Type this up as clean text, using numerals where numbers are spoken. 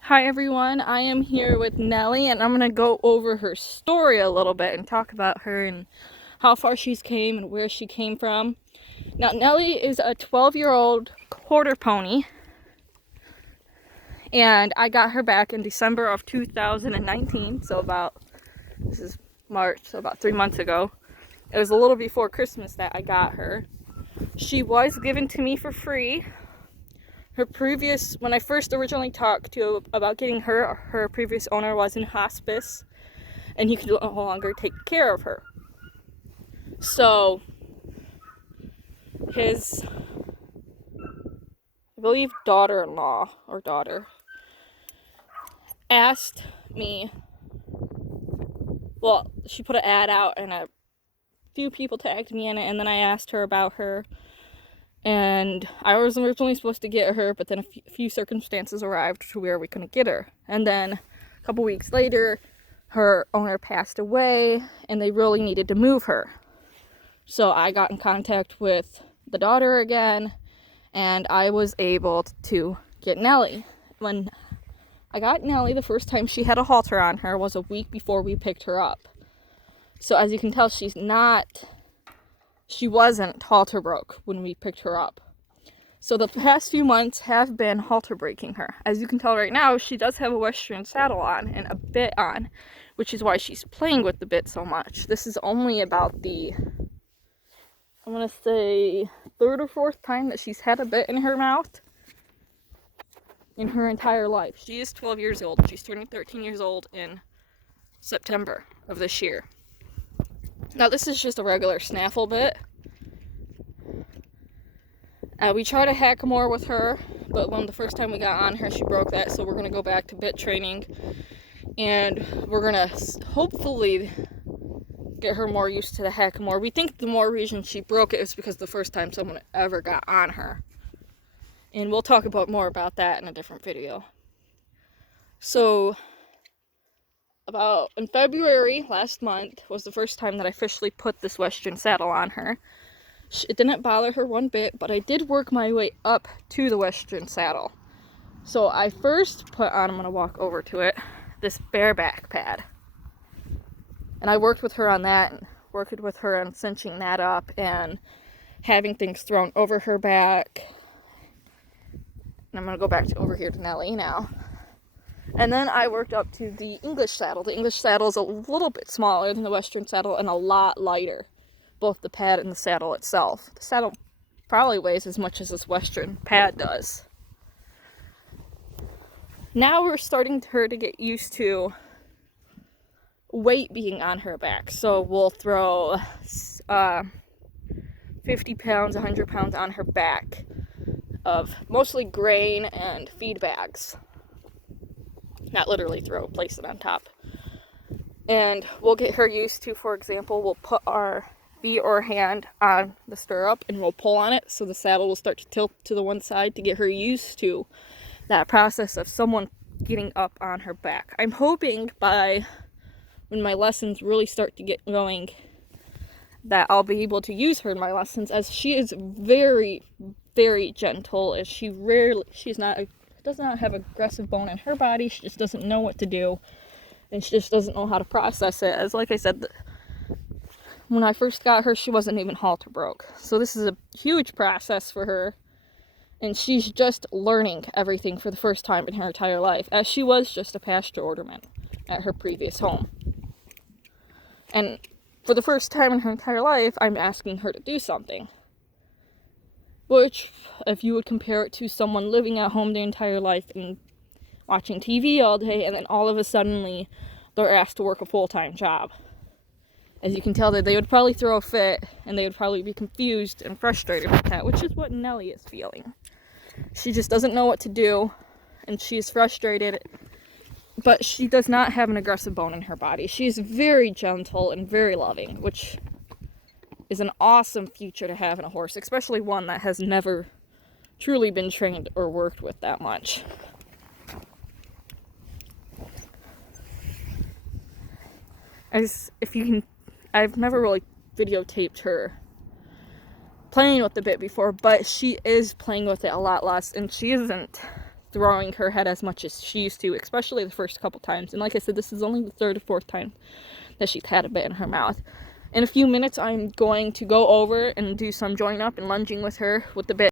Hi everyone, I am here with Nellie and I'm going to go over her story a little bit and talk about her and how far she's came and where she came from. Now Nellie is a 12-year-old quarter pony and I got her back in December of 2019, this is March, so about 3 months ago. It was a little before Christmas that I got her. She was given to me for free. When I first originally talked to about getting her previous owner was in hospice and he could no longer take care of her. So his, I believe, daughter-in-law or daughter asked me, well, she put an ad out and a few people tagged me in it, and then I asked her about her. And I was originally supposed to get her, but then a few circumstances arrived to where we couldn't get her. And then a couple weeks later, her owner passed away, and they really needed to move her. So I got in contact with the daughter again, and I was able to get Nellie. When I got Nellie, the first time she had a halter on her was a week before we picked her up. So as you can tell, she wasn't halter broke when we picked her up. So the past few months have been halter breaking her. As you can tell right now, she does have a Western saddle on and a bit on, which is why she's playing with the bit so much. This is only about the, I'm going to say, third or fourth time that she's had a bit in her mouth in her entire life. She is 12 years old. She's turning 13 years old in September of this year. Now this is just a regular snaffle bit. We tried to hack more with her, but when the first time we got on her, she broke that, so we're going to go back to bit training, and we're going to hopefully get her more used to the hack more. We think the more reason she broke it is because the first time someone ever got on her. And we'll talk more about that in a different video. So, about in February last month was the first time that I officially put this Western saddle on her. It didn't bother her one bit, but I did work my way up to the Western saddle. So I first put on, I'm going to walk over to it, this bareback pad. And I worked with her on that, and worked with her on cinching that up and having things thrown over her back. And I'm going to go back over here to Nellie now. And then I worked up to the English saddle. The English saddle is a little bit smaller than the Western saddle and a lot lighter. Both the pad and the saddle itself. The saddle probably weighs as much as this Western pad does. Now we're starting her to get used to weight being on her back. So we'll throw 50 pounds, 100 pounds on her back of mostly grain and feed bags. Not literally throw, place it on top. And we'll get her used to, for example, we'll put our feet or hand on the stirrup and we'll pull on it so the saddle will start to tilt to the one side to get her used to that process of someone getting up on her back. I'm hoping by when my lessons really start to get going that I'll be able to use her in my lessons, as she is very, very gentle, as she does not have aggressive bone in her body. She just doesn't know what to do, and she just doesn't know how to process it. As like I said, when I first got her, she wasn't even halter broke. So this is a huge process for her. And she's just learning everything for the first time in her entire life, as she was just a pasture ornament at her previous home. And for the first time in her entire life, I'm asking her to do something. Which, if you would compare it to someone living at home their entire life and watching TV all day, and then all of a sudden they're asked to work a full-time job. As you can tell, that they would probably throw a fit, and they would probably be confused and frustrated with that, which is what Nellie is feeling. She just doesn't know what to do, and she is frustrated, but she does not have an aggressive bone in her body. She is very gentle and very loving, which is an awesome feature to have in a horse, especially one that has never truly been trained or worked with that much. I've never really videotaped her playing with the bit before, but she is playing with it a lot less, and she isn't throwing her head as much as she used to, especially the first couple times. And like I said, this is only the third or fourth time that she's had a bit in her mouth. In a few minutes, I'm going to go over and do some join up and lunging with her with the bit.